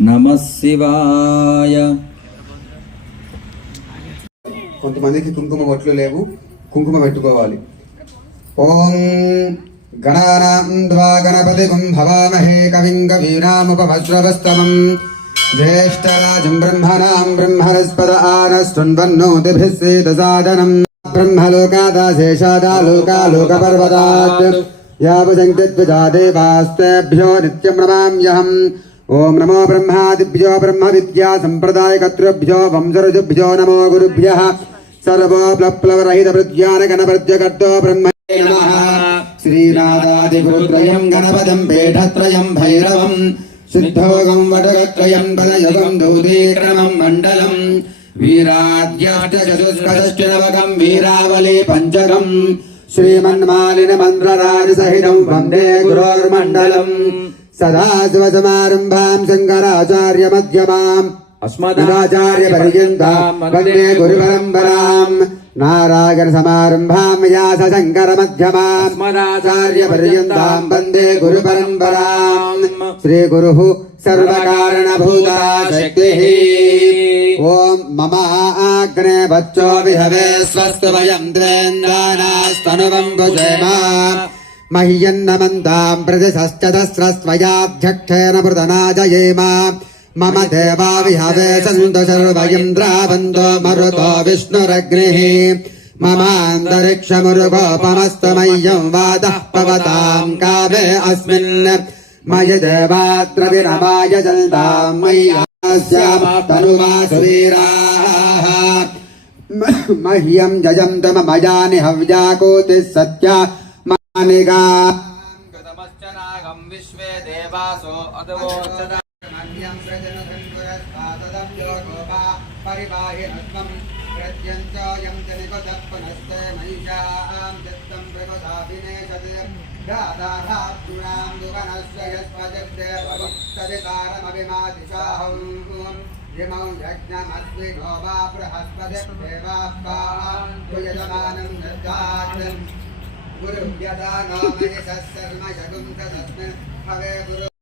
నమ శివాయ. కొంతమందికి కుంకుమ బొట్లు లేవు కుంకుమ పెట్టుకోవాలి. ఓం గణానాం గణపతి భవామహే కవిం కవీనాముపభజ్రవస్తమం జ్యేష్ఠరాజం బ్రహ్మణాం బ్రహ్మణస్పద ఆన శృణ్వన్నోతిభిస్సేత సాధనం బ్రహ్మలోకాదా శేషాదా లోకా లోకపర్వదాత్ यावशङ्कृद्विजा देवास्तेभ्यो नित्यं नमाम्यहम् ॐ नमो ब्रह्मादिभ्यो ब्रह्मविद्या सम्प्रदायकर्तृभ्यो वंशऋषिभ्यो नमो गुरुभ्यः सर्वोप्लप्लवरहितप्रज्ञानगणप्रत्यगर्तो ब्रह्म नमः श्रीनादादिगुरुत्रयं गणपदं पीठत्रयं भैरवं सिद्धोगं वटकत्रयं पदयुगं दूतीक्रमं मण्डलम् वीराद्याष्टचतुष्कश्चनवकं वीरावली पञ्चकं श्रीमन्मालिनमन्त्रराजसहितं वन्दे गुरोर्मण्डलम् सदाशिवसमारम्भां शङ्कराचार्यमध्यमाम् अस्मदाचार्यपर्यन्तां वन्दे गुरुपरम्पराम् నారాయణ సమారంభాం వ్యాస శంకర మధ్యమాచార్యపర్యంతాం వందే గురు పరంపరాం శ్రీ గురు సర్వకారణభూతాశక్తి ఓం మమ ఆగ్నే వచ్చో విహవే స్వస్తి వయం ద్వేంద్రానాస్తనువం భుజేమా మహ్యన్నమంతాం ప్రతిశ్చతస్రస్వయాధ్యక్షేణ మృదనాజయేమా मम देवा विहवे सन्तु सर्वयन्द्रावन्तो मरुतो विष्णुरग्निः। ममान्तरिक्षमुरुगोपमस्तमय्यं वादः पवतां कामे अस्मिन्। मयि देवाद्रविरमाय जल्दां मय्यास्यामातनुमासुवीराः मह्यं जयन्त ममयानि हव्याकोतिः सत्या। मानिका विश्वे देवासो अदवोचता यं प्रजनसन्पुरस्मातदं योगोपा परिवाहि अस्मं यं जनिकतत्पनस्ते मयिषां दत्तं प्रगताभिने सत् दादाधातॄणां दुगनस्य यस्पजग्देवभुक्तदिकारमभिमादिशाहम् ऋमौ गो वा बृहस्पतिर्देवापायजमानं दत्तात् गुरुव्यदा नामयशः शर्म शगुं तदस्मिन् हवे गुरु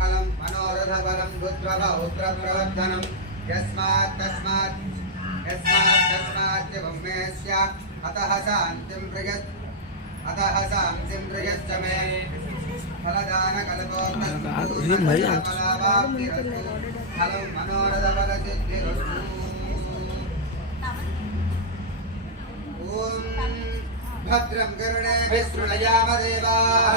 फलं मनोरथपरं पुत्रः पुत्रप्रवर्धनं यस्मात् तस्मात् यस्मात् तस्मात् मे स्या अतः शान्तिं बृहत् अतः शान्तिं बृहश्च मे। फलदानकल्पोफलं मनोरथफलसिद्धिरस्तु ॐ भद्रं गरुणेभिः शृणयाम देवाः।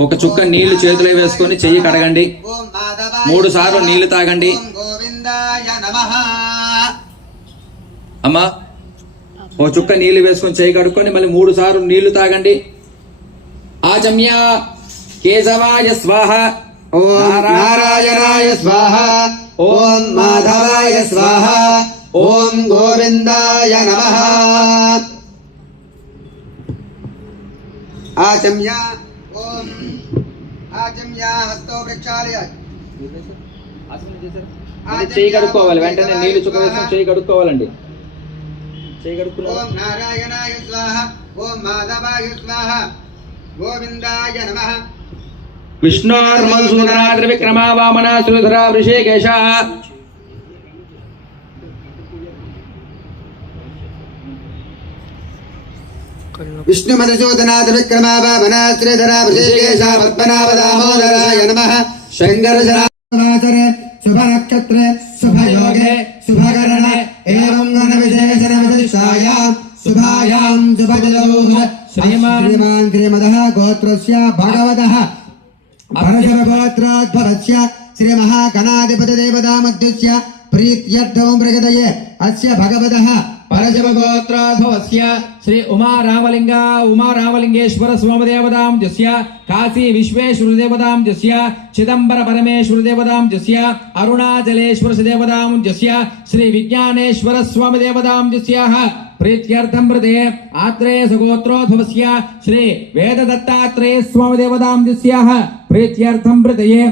ఒక చుక్క నీళ్ళు చేతిలో వేసుకొని చెయ్యి కడగండి. మూడు సార్లు నీళ్ళు తాగండి. అమ్మా ఓ చుక్క నీళ్ళు వేసుకొని చెయ్యి కడుక్కొని మళ్ళీ మూడు సార్లు నీళ్ళు తాగండి. ఆచమ్య కేశవాయ స్వాహ. ఓం నారాయణాయ స్వాహ. ఓం మాధవాయ స్వాహ. ఓం గోవిందాయ నమః. ఆచమ్య ఓం ఆచమ్య హస్తో వృక్షాలయ మళ్ళీ చెయ్యి కడుక్కోవాలి వెంటనే నీళ్ళు చుక్క వేసుకొని చెయ్యి కడుక్కోవాలండి. చెయ్యి కడుక్కున్నారు ఓం నారాయణాయ స్వాహ ఓం మాధవాయ స్వాహ గోవిందాయ నమః। విష్ణోర్మధుసూదనా త్రివిక్రమా వామన శ్రీధర వృషికేశ విష్ణుమధుసూదనాథ విక్రమాభామనాశ్రీధర పద్మనాభదామోదరాయ నమ శంకర శుభనక్షత్ర శుభయోగే శుభకరణ ఏం గణ విశేషణ విశిష్టాయాం శుభాయాం శుభజలౌహ శ్రీమాన్ శ్రీమదః గోత్రస్య భగవతః పరశవ గోత్రాద్భవస్య శ్రీ మహాగణాధిపతి దేవతామధ్యుస్య ప్రీత్యర్థం మృగదయే అస్య భగవతః उमा रामलिंग उमा रामलिंगेश्वर स्वामदेवतां जस्य काशी विश्वेश्वर देवतां जस्य चिदंबर परमेश्वर देवतां जस्य अरुणाचलेश्वर देवतां जस्य श्री विज्ञानेश्वर स्वामी देवतां जस्याः प्रीत्यर्थं प्रदे आत्रेय सुगोत्रोद्भवस्य श्री वेददत्तात्रेय स्वामी देवतां जस्याः प्रीत्यर्थं प्रदये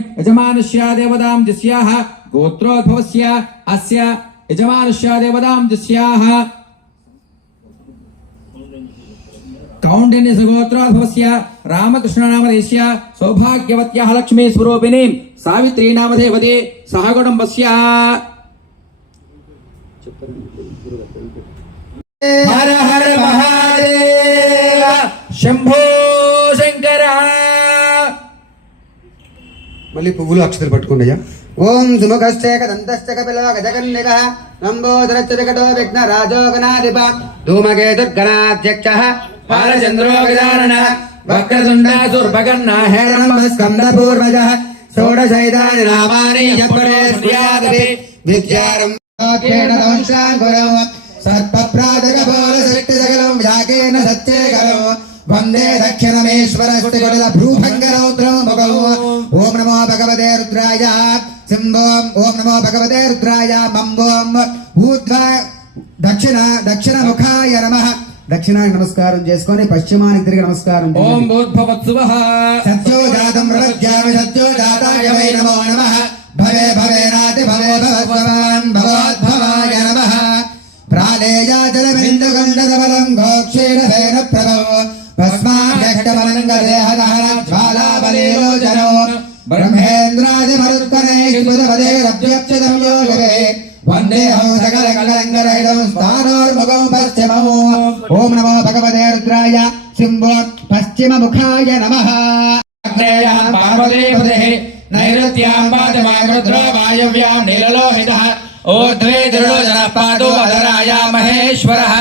యజమానుష్య దేవదాం దుస్యాహ కౌండిన్య సగోత్రాధవస్య రామకృష్ణనామదేశ్య సౌభాగ్యవత్య లక్ష్మీ స్వరూపిణి సావిత్రీ నామదేవతే సహగుడంబస్య హర హర మహాదేవ శంభో శంకర. మళ్ళీ పువ్వులు అక్షతలు పట్టుకున్నాయా ఓం సుముఖశ్చేక దంతశ్చక పిలవ గజకన్నిక లంబోదరచ్చ వికటో విఘ్న రాజోగనాధిప ధూమకేతుర్గణాధ్యక్ష బాలచంద్రో గజానన వక్రతుండాసుర్భగన్న హేరంబ స్కంద పూర్వజ షోడశైదాని నామాని యపడే శ్రియాదపి విద్యారం సర్పప్రాదక బోల శక్తి సకలం వ్యాకేన సత్యేకరం. వందే దక్షిణమేశ్వర స్థికొడల భ్రూభంగరౌద్రం ముఖం ఓం నమో భగవతే రుద్రాయ. సింహోం ఓం నమో భగవతే రుద్రాయ మంబోం ఊర్ధ్వ దక్షిణ దక్షిణ ముఖాయ నమ దక్షిణానికి నమస్కారం చేసుకొని పశ్చిమానికి తిరిగి నమస్కారం ఓం. భూద్భవత్సువః సత్యో జాతం ప్రపద్యామి సత్యో జాతాయ వై నమో నమః। భవే భవే భవద్భవాన్ భవద్భవాయ నమః। ప్రాళేయాచలమిందుగండదబలం గోక్షీరసేన ప్రభో భస్మాభ్యష్టమలంగదేహదహర జ్వాలాబలేలోచనో బ్రహ్మేంద్రాదిమరుత్కనైర్బుధపదేరభ్యక్షతం యోగవే వందేహం సకల కళంగరైడం స్థానోర్ముఖం పశ్చిమము ఓం నమో భగవతే రుద్రాయ సింహో పశ్చిమ ముఖాయ నమ అగ్నేయాం పార్వతీపతిః నైరుత్యాం పాదమాగృద్రో వాయవ్యాం నీలలోహితः ఊర్ధ్వే త్రిలోచనः పాదో అధరాయ మహేశ్వరः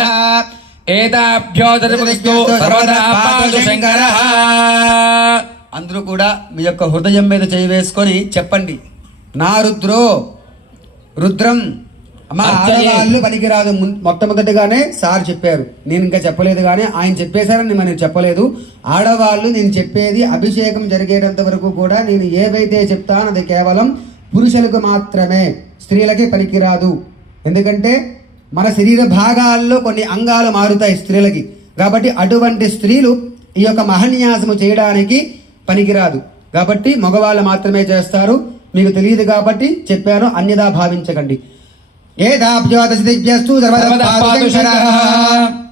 ఏతాభ్యో త్రిపుదిస్తు సర్వదా పాదు శంకరः అందరూ కూడా మీ యొక్క హృదయం మీద చేయి వేసుకొని చెప్పండి. నా రుద్రో రుద్రం అర్చయే. ఆడవాళ్ళు పనికిరాదు. ముం- మొట్టమొదటిగానే సార్ చెప్పారు. నేను ఇంకా చెప్పలేదు కానీ ఆయన చెప్పేశారని నేను చెప్పలేదు. ఆడవాళ్ళు నేను చెప్పేది అభిషేకం జరిగేటంత వరకు కూడా నేను ఏవైతే చెప్తానో అది కేవలం పురుషులకు మాత్రమే. స్త్రీలకి పనికిరాదు. ఎందుకంటే మన శరీర భాగాల్లో కొన్ని అంగాలు మారుతాయి స్త్రీలకి. కాబట్టి అటువంటి స్త్రీలు ఈ యొక్క మహన్యాసము చేయడానికి పనికిరాదు. కాబట్టి మగవాళ్ళు మాత్రమే చేస్తారు. మీకు తెలియదు కాబట్టి చెప్పాను అన్యదా భావించకండి.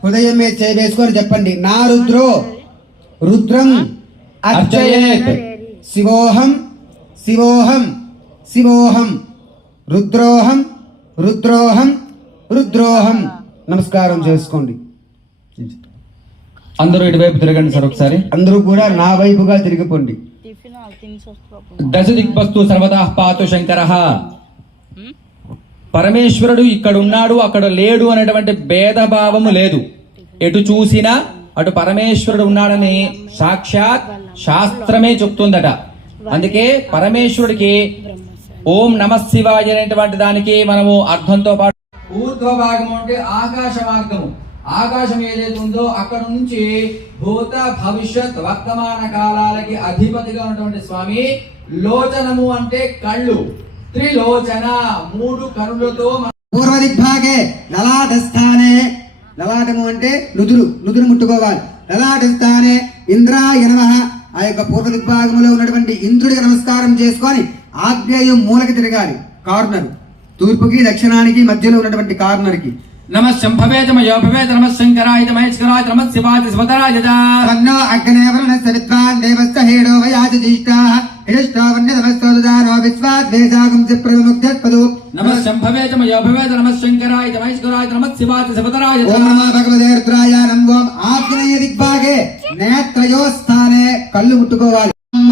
హృదయం మీద వేసుకొని చెప్పండి. నా రుద్రో రుద్రం అర్చయేత్. శివోహం శివోహం శివోహం. రుద్రోహం రుద్రోహం రుద్రోహం. నమస్కారం చేసుకోండి. అందరూ ఇటువైపు తిరగండి సార్ ఒకసారి. అందరూ కూడా నా వైపుగా తిరిగిపోండి. దశ దిక్పస్తు సర్వదా పాతు శంకర. పరమేశ్వరుడు ఇక్కడ ఉన్నాడు అక్కడ లేడు అనేటువంటి భేదభావము లేదు. ఎటు చూసినా అటు పరమేశ్వరుడు ఉన్నాడని సాక్షాత్ శాస్త్రమే చెప్తుందట. అందుకే పరమేశ్వరుడికి ఓం నమ శివాయ అనేటువంటి దానికి మనము అర్థంతో పాటు ఊర్ధ్వ భాగము అంటే ఆకాశ మార్గము. ఆకాశం ఏదైతే ఉందో అక్కడ నుంచి భూత భవిష్యత్ వర్తమాన కాలాలకి అధిపతిగా ఉన్నటువంటి స్వామి లోచనము అంటే కళ్ళు. త్రిలోచన మూడు కనులతో పూర్వ దిగ్భాగే లలాటస్థానే లలాటము అంటే నుదురు నుదురు ముట్టుకోవాలి. లలాటస్థానే ఇంద్రాయ ఆ యొక్క పూర్వ దిగ్భాగంలో ఉన్నటువంటి ఇంద్రుడికి నమస్కారం చేసుకొని ఆగ్నేయం మూలకి తిరగాలి. కార్నర్. తూర్పుకి దక్షిణానికి మధ్యలో ఉన్నటువంటి కార్నర్కి. నమ శంభవే మయో భవే నమ శంకరాయ మహేశ్వరాయ నమ శివాయ శివతరాయ తన్నో అగ్నేవరణ సవిత్వాన్ దేవస్య హేడో వయాజ జ్యేష్ఠాః హిడిష్టో వన్య నమస్తోదానో విశ్వాత్ వేదాగం చిప్రవిముక్త్యత్పదు నమ శంభవే మయో భవే నమ శంకరాయ మహేశ్వరాయ నమ శివాయ శివతరాయ ఓం నమో భగవతే రుద్రాయ నంబోం ఆగ్నేయ దిగ్భాగే నేత్రయో స్థానే కళ్ళు ముట్టుకోవాలి. ఓం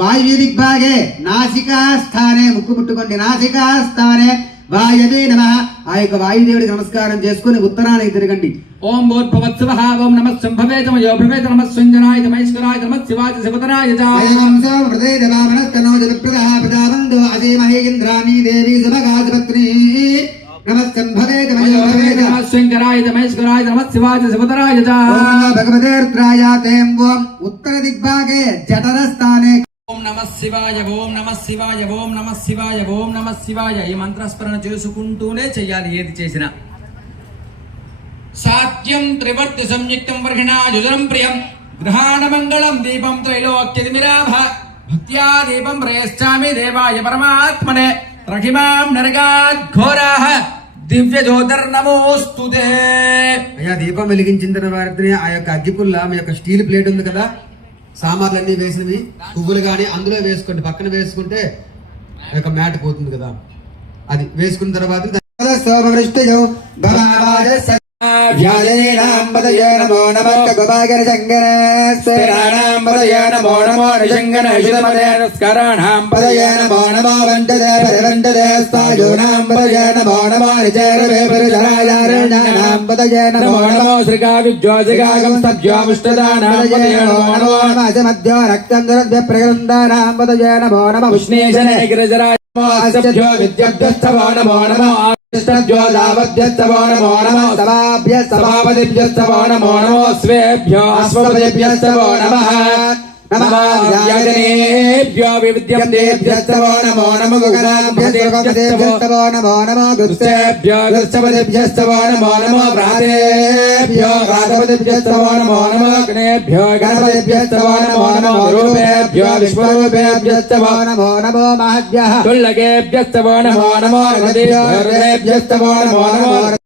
వాయు దిగ్భాగే నాసికా స్థానే ముక్కు ముట్టుకోండి. నాసికా స్థానే వాయవే నమ. ఆ యొక్క వాయుదేవుడికి నమస్కారం చేసుకుని ఉత్తరానికి తిరగండి. ఓం భూర్భవత్సవ ఓం నమ శంభవేతమయో భ్రవేత నమ శృంజనాయ నమైశ్వరాయ నమ శివాయ శివతనాయ హృదయ దేవామనస్తనో జగత్ప్రదః ప్రజానందో అజేమహే ఇంద్రాణీ దేవీ సమగాజపత్ని. భగవదేర్ద్రాయ తేం ఓం ఉత్తర దిగ్భాగే జఠరస్థానే ఓం నమ శివాయ ఓం నమ శివాయ ఓం నమ శివాయ ఓం నమ శివాయ ఈ మంత్రస్మరణ చేసుకుంటూనే చెయ్యాలి ఏది చేసినా. సాత్యం త్రివర్తి సంయుక్తం వర్హిణా యుజనం ప్రియం. గ్రహాణ మంగళం దీపం త్రైలోక్యతిమిరాభ. భక్త్యా దీపం ప్రయశ్చామి దేవాయ పరమాత్మనే. రహిమాం నరకాత్ ఘోరాః. దివ్య జ్యోతిర్నమోస్తుతే అయ్యా దీపం వెలిగించిన తర్వాత ఆ యొక్క అగ్గిపుల్ల మీ యొక్క స్టీల్ ప్లేట్ ఉంది కదా సామాన్లు అన్ని వేసినవి పువ్వులు కానీ అందులో వేసుకోండి. పక్కన వేసుకుంటే యొక్క మ్యాట్ పోతుంది కదా. అది వేసుకున్న తర్వాత ध्याननाम्बदयो नमो नमः ककुमागरशङ्कराणाम्बदयो नमो नमो निशङ्करहितमदयस्कराणाम्बदयो नमो नमो वन्दते परिवन्दते स्थायोनाम्बदयो नमो नमो निचरवे परिचराचारण्यानाम्बदयो नमो नमो श्रीकाविज्योतिकागं सद्योमुष्टदानाम्बदयो नमो नमो नमः रक्तं दुरद्य प्रगन्दानाम्बदयो नमो नमः विष्णेशने गिरिजराज विद्यभ्यस्तवो नमो नमः ष्टज्योदावद्यस्तवो नमो नमो सभाभ्यः सभापतिभ्यस्तवो नमो नमो स्वेभ्यो अश्वपतिभ्यस्तवो नमः నమః్యాగనేభ్యో వివిద్యంతేభ్యస్తవో నమో నమః గగనాభ్యస్తవో నమో నమః గృత్సేభ్యో గృత్సపతిభ్యస్తవో నమో నమః ప్రాతేభ్యో ప్రాతపతిభ్యస్తవో నమో నమః అగ్నేభ్యో గణపతిభ్యస్తవో నమో నమః రూపేభ్యో విశ్వరూపేభ్యస్తవో నమో నమో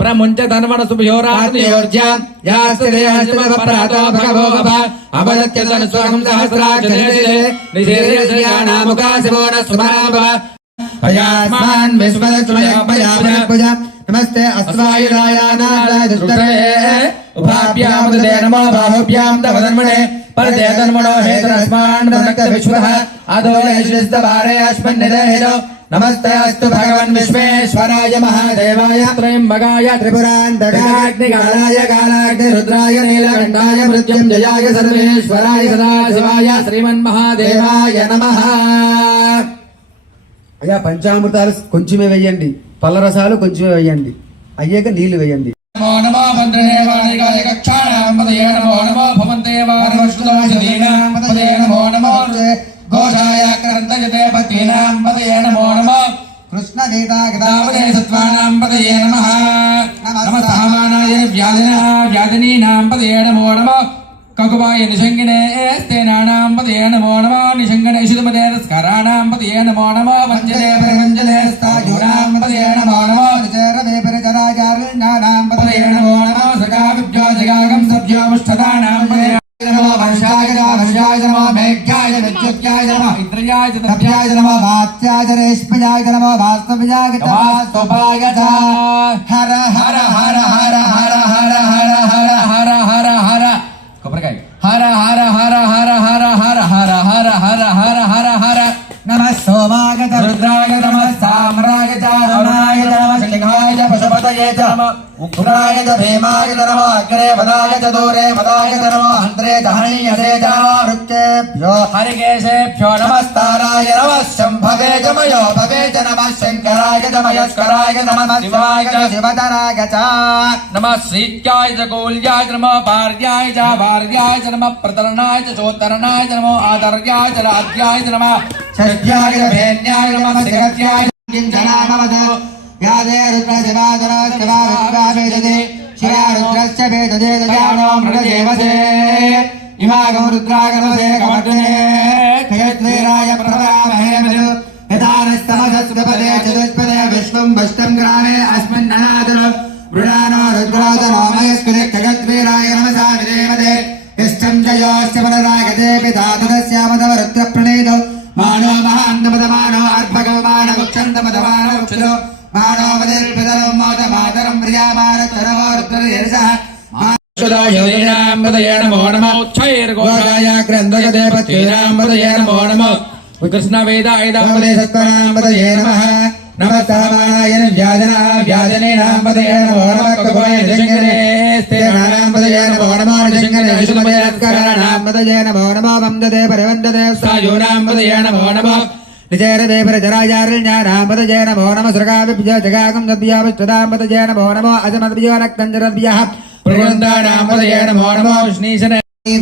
प्रमुञ्च धनवन सुभयोरात्मयोर्जा यास्तदेहस्तमपरातो भगभोगभ अवदत्यतन स्वकं सहस्राक्षरे निशेषयानामुकाशिवो न सुमराभव भयास्मान् विश्वदक्षमयपयाभयपुजा नमस्ते अस्वायुरायानादुष्टरे उभाभ्यामुदे नमो बाहुभ्यां तवधन्मणे परदेतन्मणो हेतरस्मान् भक्तविश्वः अधोलेशिस्तभारे अश्मन्निदहेरो नमस्तेऽस्तु भगवन् विश्वेश्वराय महादेवाय त्र्यम्बकाय त्रिपुरान्तकाग्निकालाय कालाग्निरुद्राय नीलकण्ठाय मृत्युञ्जयाय सर्वेश्वराय सदाशिवाय శ్రీమన్మహాదేవాయ నమ అయ్యా పంచామృతాలు కొంచెమే వెయ్యండి పల్లరసాలు కొంచెమే వెయ్యండి అయ్యాక నీళ్ళు వెయ్యండి నమో ఘోషాయ కరంతజతే పతీనాంపద कृष्णदेतागतापदे नमः नमस्तामानाय व्याधिना व्याधिनीनां पदे नमो नमः ककुबाय निषङ्गिने स्तेनानां पदे नमो नमः निषङ्गणे शितुमदे स्कराणां पदे नमो नमः वञ्जने परिवञ्जने स्थायूणां पदे नमो नमः चरदे परिचराचारुण्यानां पदे नमो नमः सखा विभ्यो जगागं सभ्यो मुष्ठदानां पदे ముష్టదానాం పదయే నమో వర్షాయ నమో వర్షాయ నమో మేఘ్యాయ విద్యుత్యాయ నమో ఇంద్రియాయ చ దభ్యాయ నమో వాస్తవాయ చ హర హర హర హర హర హర హర హర హర హర హర కొబ్బరికాయ హర హర హర హర హర హర హర హర హర హర హర హర నమ సోమాగత రుద్రాయ నమ చ నమ उग्राय भीमाय नमो अग्रे पदाय च दूरे पदाय च नमो हन्त्रे च च नमो वृत्तेभ्यो हरिकेशेभ्यो नमस्ताराय नमः शम्भवे च मयो भवे च नमः शङ्कराय च मयस्कराय नमः शिवाय च शिवतराय च। नमः श्रीत्याय च गोल्याय च नमः भार्याय च भार्याय च नमः प्रतरणाय च चोत्तरणाय च नमो आदर्याय च राज्याय च नमः। षष्ट्याय च भेन्याय नमः जगत्याय किञ्चनामवद यादे रुद्रशराधराष्टवादे शिवा रुद्रश्च वेददे दजानो मृगदेवते इमागौ रुद्रागणसे कमग्ने जयद्वीराय प्रभरामहे मृदु यथानस्तमसस्वपदे चतुष्पदे विश्वं वष्टं ग्रामे अस्मिन्ननादर वृणानो रुद्रादनामयस्कृते जगद्वीराय नमसा विदेवते यश्चं जयोश्च पुनरागते पिता तदस्यामदव रुद्रप्रणेदौ मानो महान्तमदमानो अर्भगमानगुच्छन्तमदमानगुच्छतो వికృష్ణ వేద ఐదాంబదయే నమ నమస్తామానాయన వ్యాజన వ్యాజనే నాంబదయే నమో నమః లింగనే స్థిరానాంబదయే నమో నమః లింగనే విష్ణుమయస్కరానాంబదయే నమో నమః వందదే పరివందదే సాయోనాంబదయే నమో నమః నిజేరదేవరజరాజారణ్యానాంబదయే నమో నమ సృగావిభ్య జగాగం గద్యావిష్టుదాంబదయే నమో నమో అజమద్భ్యో రక్తంజరద్భ్యః ప్రవృందానాంబదయే నమో నమో విష్ణీశన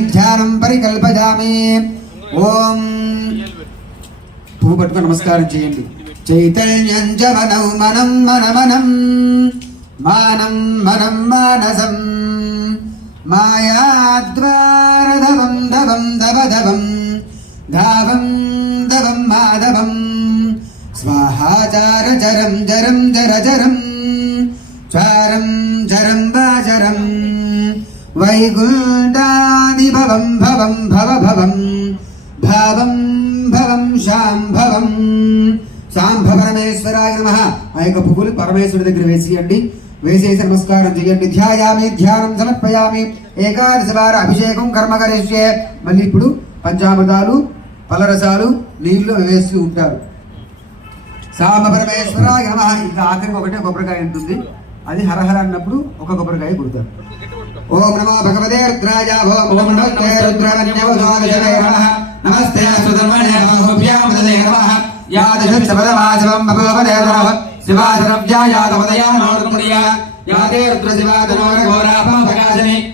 ధ్యానం పరికల్పజామి ఓం పువ్వు పట్టుకొని నమస్కారం చేయండి చైతన్యం చ మనం మనం మన మనం మానం మనం మానసం మాయాద్వారధవం ధవం ధవ ధవం ధావం మాధవం మాధవం. స్వాహాచార జరం జరం జర జరం. చారం చరం వాచరం వైకుంఠాదిభవం భవం భవ భవం. భావం భవం శాంభవం శాంభ పరమేశ్వరాయ నమ. ఆ యొక్క పువ్వులు పరమేశ్వరుడి దగ్గర వేసేయండి. వేసేసి నమస్కారం చేయండి. ధ్యాయామి ధ్యానం సమర్పయామి. ఏకాదశి వార అభిషేకం కర్మ కరిష్యే. మళ్ళీ ఇప్పుడు పంచామృతాలు పలరసాలు నీళ్ళు వేస్తూ ఉంటారు. సాంబ పరమేశ్వరాయ నమ ఇంకా ఆఖరికి ఒకటే కొబ్బరికాయ ఉంటుంది. అది హరహర అన్నప్పుడు ఒక కొబ్బరికాయ కుడతారు. ఓం నమో భగవతే రుద్రాయ ఓం నమో నమస్తే రుద్రాణ్యవదాయ నమః నమస్తే సుధర్మణ్య భవ్యాం దదే నమః యాదశ పరమాశవం భగవతే నమః. శివాధరవ్యాయాదవదయా నమోర్ముడియ యాదే రుద్ర శివాధనోర ఘోరాపమపకాశని తయా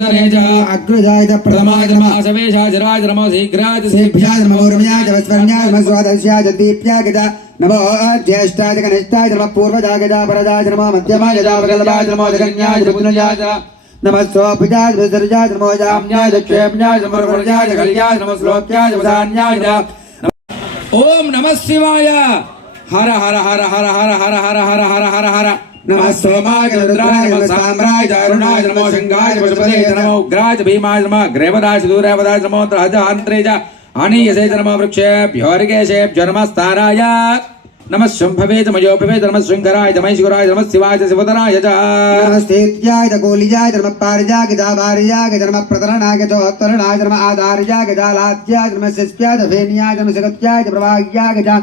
విస్మరుభ్యభ్యస్తవో నమో నమో వాద్భ్యర్కులగేభ్యస్తవో నమో నమో రథభ్యభ్యస్తవో నమో నమో అగ్రజాయ ప్రథమాయ నమ సవేశాయ జరాయ నమ శీఘ్రాయ సేభ్యాయ నమో రమ్యాయ వస్వర్ణ్యాయ నమ స్వాదస్యాయ దీప్యాయ గజ నమో జ్యేష్ఠాయ కనిష్టాయ నమ పూర్వజాయ గజ పరజాయ నమ మధ్యమాయ గజ వరదలాయ నమో జగన్యాయ జగన్యాయ నమ స్వపిజాయ విసర్జాయ నమో జామ్యాయ దక్షేమ్యాయ నమ వరజాయ కళ్యాయ నమ శ్లోక్యాయ వదాన్యాయ ఓం నమ శివాయ హర హర హర नमः सोमाय रुद्राय नमः साम्राय दारुणाय नमो शिवराय नमः शिवाय शिवधराय च नमः स्थित्याय गोलियाय नमः पारिजाय दावारियाय नमः प्रतरणाय च हत्तरणाय नमः आधार्याय जालात्याय शिष्याय फेनियाय नमः जगत्याय प्रभाग्याय च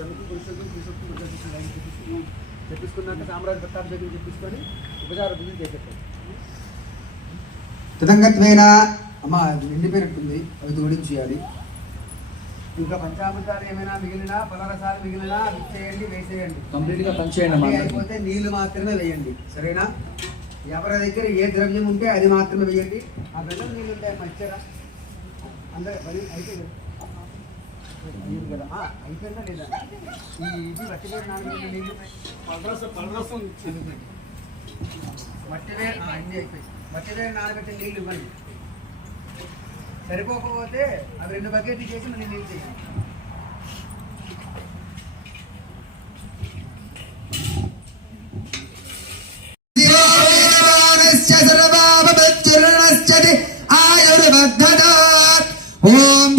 సమితి పురుషులు తీసుకుని ప్రదర్శించిన ఆయన చూపిస్తూ చెప్పిస్తున్నాక సామ్రాజ్య దగ్గర చెప్పించుకొని ఉపచార పూజలు చేసేస్తాడు తదంగత్వేన అమ్మ నిండిపోయినట్టుంది అవి తోడించి చేయాలి. ఇంకా పంచామృతాలు ఏమైనా మిగిలినా పలరసాలు మిగిలినా చేయండి వేసేయండి. కంప్లీట్గా పంచేయండి అయిపోతే నీళ్ళు మాత్రమే వేయండి. సరేనా? ఎవరి దగ్గర ఏ ద్రవ్యం ఉంటే అది మాత్రమే వేయండి. ఆ బెల్లం నీళ్ళు ఉంటాయి మచ్చరా అందరూ అయితే నీళ్ళు సరిపోకపోతే అవి రెండు బకెట్లు చేసి మనం నీళ్ళు చేయాలి ఓం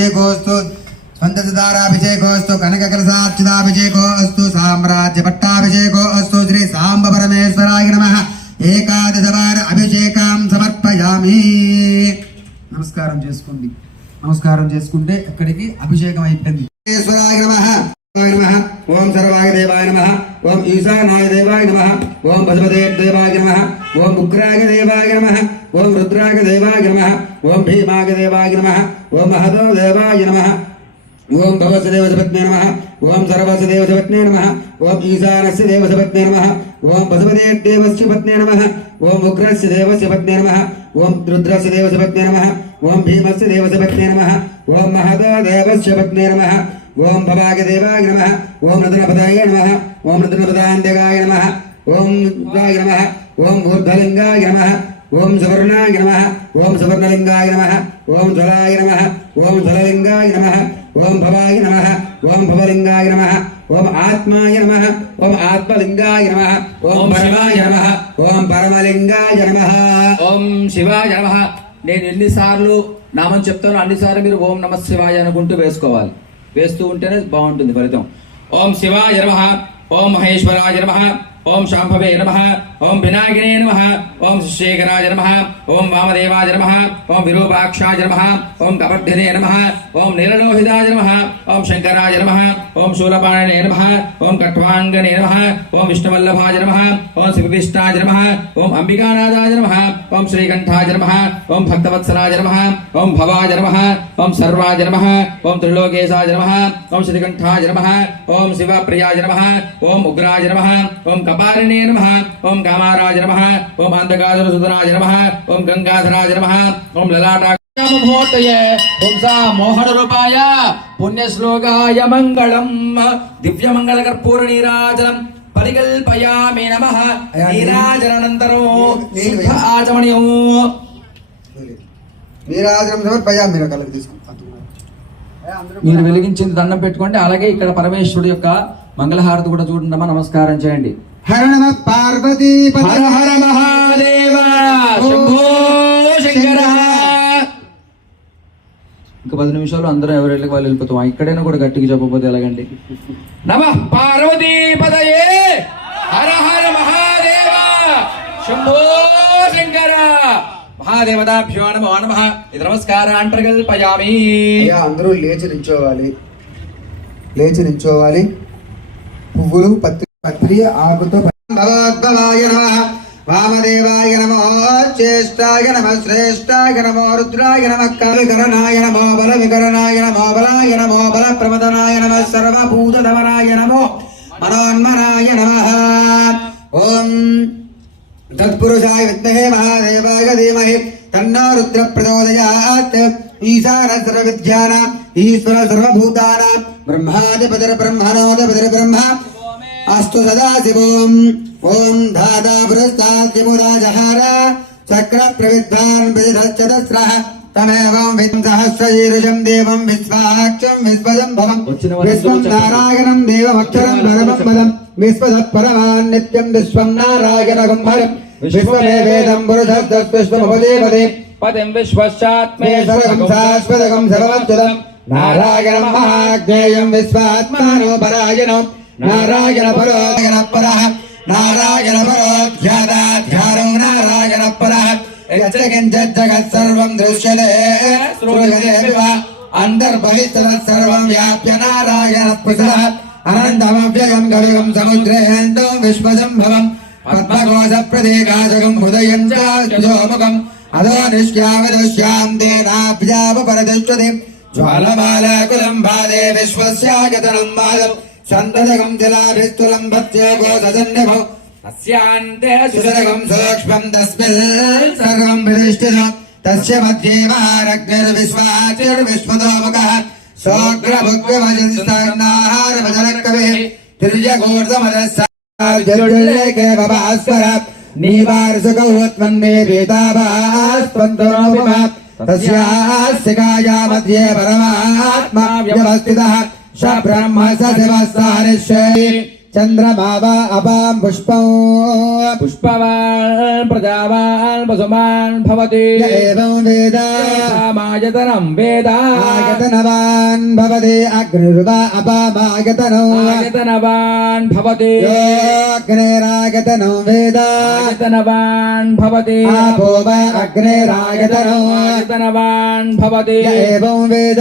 అభిషేకోస్తు స్వంతదారాభిషేకోస్తు కనక కలసార్చితాభిషేకోస్తు సామ్రాజ్య పట్టాభిషేకోస్తు శ్రీ సాంబ పరమేశ్వరాయ నమ. ఏకాదశ వార అభిషేకం సమర్పయామి. నమస్కారం చేసుకోండి నమస్కారం చేసుకుంటే అక్కడికి అభిషేకం అయిపోయింది. ఓం సర్వ ओम ईशानाय देवाय नमः ओम भगवते देवाय नमः ओम उग्राय देवाय नमः ओम रुद्राय देवाय नमः ओम भीमाय देवाय नमः ओम महतो देवाय नमः ओम भवस्य देवसपत्ने नमः ओम सर्वस्य देवसपत्ने नमः ओम ईशानस्य देवसपत्ने नमः ओम बसवदे देवस्य पत्ने नमः ओम उग्रस्य देवस्य पत्ने नमः ओम रुद्रस्य देवस्य पत्ने नमः ओम भीमस्य देवस्य पत्ने नमः ओम महदा देवस्य पत्ने नमः ఓం భవాగ దేవాయ నమ ఓం నదనపదాయ నమ ఓం నదనపదాంత్యగాయ నమ ఓం గాయ నమ ఓం ఊర్ధ్వలింగాయ నమ ఓం సువర్ణాయ నమ ఓం సువర్ణలింగాయ నమ ఓం జ్వలాయ నమ ఓం జ్వలలింగాయ నమ ఓం భవాయ నమ ఓం భవలింగాయ నమ ఓం ఆత్మాయ నమ ఓం ఆత్మలింగాయ నమ ఓం పరమాయ నమ ఓం పరమలింగాయ నమ ఓం శివాయ నమ నేను ఎన్నిసార్లు నామం చెప్తానో అన్నిసార్లు మీరు ఓం నమ శివాయ అనుకుంటూ వేసుకోవాలి వేస్తూ ఉంటేనే బాగుంటుంది ఫలితం. ఓం శివాయ నమ ఓం మహేశ్వరాయ నమ. ओम शांभवे नम ओं विनायिने नम ओं शिशेखराज नम ओं वामदेवाज नम ओं विरूपाक्षाज नम ओं कवर्धिने नम ओं नीललोहिताय नम ओं शंकराज नम ओं शूलपाणिने नम ओं कट्वांगने नम ओं विष्णुवल्लभाज नम ओं श्रीकृष्णाय नम ओं अंबिकानाथाज नम ओं श्रीकंठाज नम ओं भक्तवत्सराज नम ओं भवाज नम ओं सर्वाज नम ओं त्रिलोकेशाज नम ओं श्रीकंठाज नम ओं शिवप्रियाज नम ओं उग्राज नम ओं కపారిణే నమ. ఓం కామారాజ నమ. ఓం అంధకాసురసుధనాయ నమ. ఓం గంగాధరాజ నమ. ఓం లలాటా భూతయే పుంసా మోహన రూపాయ పుణ్య శ్లోకాయ మంగళం దివ్య మంగళ కర్పూర నీరాజనం పరికల్పయామి నమ నీరాజనంతరం ఆచమణీయం మీరాజనం సమర్పయా మీరు కళ్ళకి తీసుకుంటారు మీరు వెలిగించింది దండం పెట్టుకోండి. అలాగే ఇక్కడ పరమేశ్వరుడు యొక్క మంగళహారతి కూడా చూడండి నమస్కారం చేయండి. హర నమ పార్వతీ హర హర మహాదేవ శంభో శంకర ఇంకా పది నిమిషాలు అందరం ఎవరు వెళ్ళి వాళ్ళు వెళ్ళిపోతాం. ఇక్కడైనా కూడా గట్టిగా చెప్పకపోతే ఎలాగండి? నమ పార్వతీ పదయే. హర హర మహాదేవ. శంభో శంకర. మహాదేవతాభ్యో నమో నమ. ఇది అయ్యా అందరూ లేచి నించోవాలి లేచి నించోవాలి పువ్వులు పత్రి పత్రి ఆకుతో భగవద్భవాయ నమ. వామదేవాయ నమో చేష్టాయ నమ శ్రేష్టాయ నమో రుద్రాయ నమ వికరణాయ నమో బల వికరణాయ నమో బలాయ నమో బల ప్రమదనాయ నమ సర్వభూతధమనాయ నమో మనోన్మనాయ నమ. ఓం తత్పురుషాయ విద్మహే మహాదేవాయ ధీమహి. తన్నో రుద్ర ప్రచోదయాత్ ఈశాన సర్వవిద్యాన ఈశ్వర సర్వభూతానాం. బ్రహ్మాధిపతిర్ బ్రహ్మణోధిపతిర్ బ్రహ్మ अस्तु सदाशिवोम् ॐ धाता पुरस्ताद्यमुदाजहार चक्रप्रविद्धान् विदधश्चतस्रः तमेवं विं सहस्रशीर्षं देवं विश्वाक्षं विश्वजं भवम् विश्वं नारायणं देवमक्षरं परमं पदं विश्वतः परमान् नित्यं विश्वं नारायणकुम्भरं विश्वमेवेदं पुरुषस्तत् विश्वमुपदेवदे पतिं विश्वश्चात्मे सर्वं शाश्वतकं सर्वं नारायणं महाज्ञेयं विश्वात्मानो परायणम् నారాయణ పరోగణ పర నారాయణ పరోధ్యాదాధ్యారం నారాయణ పర యచ్చకించగత్ సర్వం దృశ్యతే సృజదేవ అంతర్బహిస్తత్ సర్వం వ్యాప్య నారాయణ ప్రసాద్ అనంతమవ్యయం కవిగం సముద్రేందం విశ్వసంభవం పద్మకోశ ప్రదేకాశకం హృదయం చోముఖం అదో నిష్యావదశ్యాం దేనాభ్యాపరదశ్వతి ज्वालबालाकुलम् बाधे विश्वस्यायतनम् बालम् చందజగం జలాభిస్తులం భత్యోగో సజన్యభో తస్యాంతే సుసరగం సూక్ష్మం తస్మిన్ సర్వం ప్రతిష్ఠితో తస్య మధ్యేమారగ్నిర్విశ్వాచిర్విశ్వతోముఖः సోగ్రభుగ్రమజన్స్తార్ణాహారభజనకవే తిర్యగోర్ధమరస్సార్జుర్లేకే భవాస్వర నీవారసుకౌత్మన్మే వేదాభాస్పందనోపమ తస్యాస్య కాయా మధ్యే పరమాత్మా వ్యవస్థితः स ब्रह्म स देवस्तारिष्य చంద్రమావా అపాం పుష్పం పుష్పవాన్ ప్రజావాన్ పశుమాన్ భవతి ఏవం వేద సామాయతనం వేద ఆగతనవాన్ భవతి అగ్నిర్వా అపామాగతనో ఆయతనవాన్ భవతి అగ్నేరాగతనో వేద ఆయతనవాన్ భవతి ఆపో వా అగ్నేరాగతనో ఆయతనవాన్ భవతి ఏవం వేద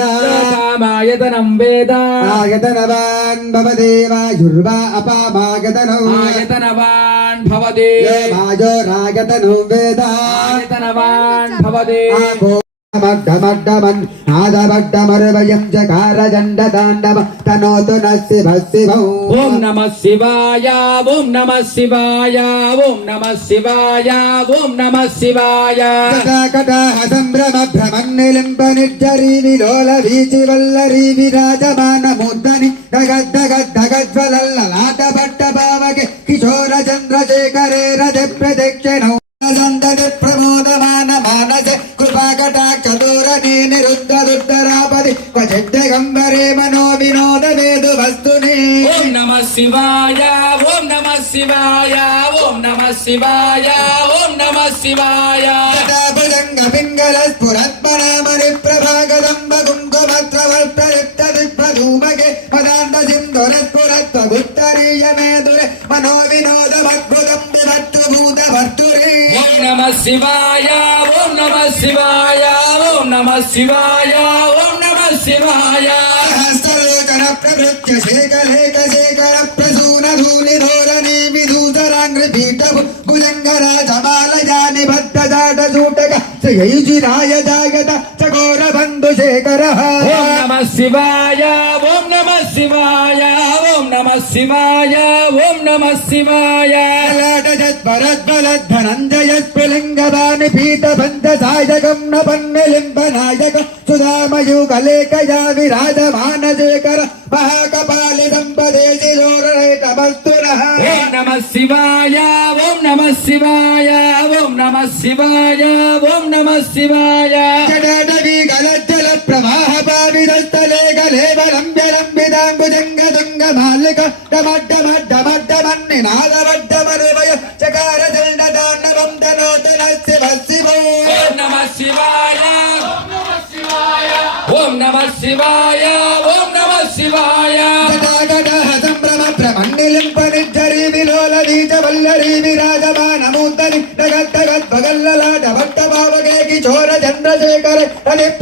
సామాయతనం వేద ఆగతనవాన్ భవతి వాయుర్వా आपामागतनवान् भवति रागतनो वेदागतनवान् भवति మడ్డమడ్డమన్ ఆదమడ్డమరువయం జకార జండ తాండవ తనోతు నస్సి భస్సిభం ఓం నమ శివాయ ఓం నమ శివాయ ఓం నమ శివాయ ఓం నమ శివాయ. కటాకటాహ సంభ్రమ భ్రమన్నిలింప నిర్జరీ విలోల వీచి వల్లరీ విరాజమాన ముద్దని భావకి కిశోర చంద్రశేఖరే రజ ప్రదక్షిణౌ శివాయ ఓం నమ శివాయ. భుజంగ పింగళ స్ఫురత్మనామని ప్రభాగదంబ కుంకుమత్రవల్పరిప్త దిగ్భూమగే పదాంత సింధుర స్ఫురత్వ గుత్తరీయ మేధురే మనో వినోద మద్భుతం విభట్టు భూత భర్తురే ఓం నమ శివాయ ఓం నమ శివాయ ఓం నమ శివాయ ఓం నమ శివాయ. సహస్రలోచన ప్రవృత్య శేఖర. जाट झूटेगा यही जी राय जाएगा चकोरा బంధు శేఖర ఓం నమ శివాయ ఓం నమ శివాయ ఓం నమ శివాయ ఓం నమ శివాయ. భరద్వలద్ధనంజయ స్ఫులింగవాని పీఠ బంధ సాయకం న పన్నెలింబ నాయక సుధామయుగలేకయా విరాజమాన శేఖర మహాకపాలి సంపదేశి జోరేట మస్తురః ఓం నమ శివాయ ఓం నమ శివాయ ఓం నమ శివాయ ఓం నమ శివాయ. జడడవి జలజ్జల ప్రవాహ పావిదస్తలేకలేవలంబలంబిదాంబుజంగ దుంగ మాలిక డమడ్డ మడ్డ మడ్డ మన్ని నాదవడ్డ మరువయ చకార దండ దాండ వందనోదన శివ శివ ఓం నమ శివాయ. ఓం నమ శివాయ. చోర చంద్రశేఖర తలిప్ప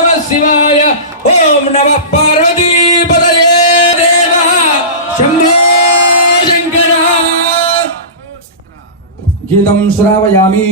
शिवाय। ओम नमः पार्वती पदये देवः। शम्भो शङ्करः गीतं श्रावयामि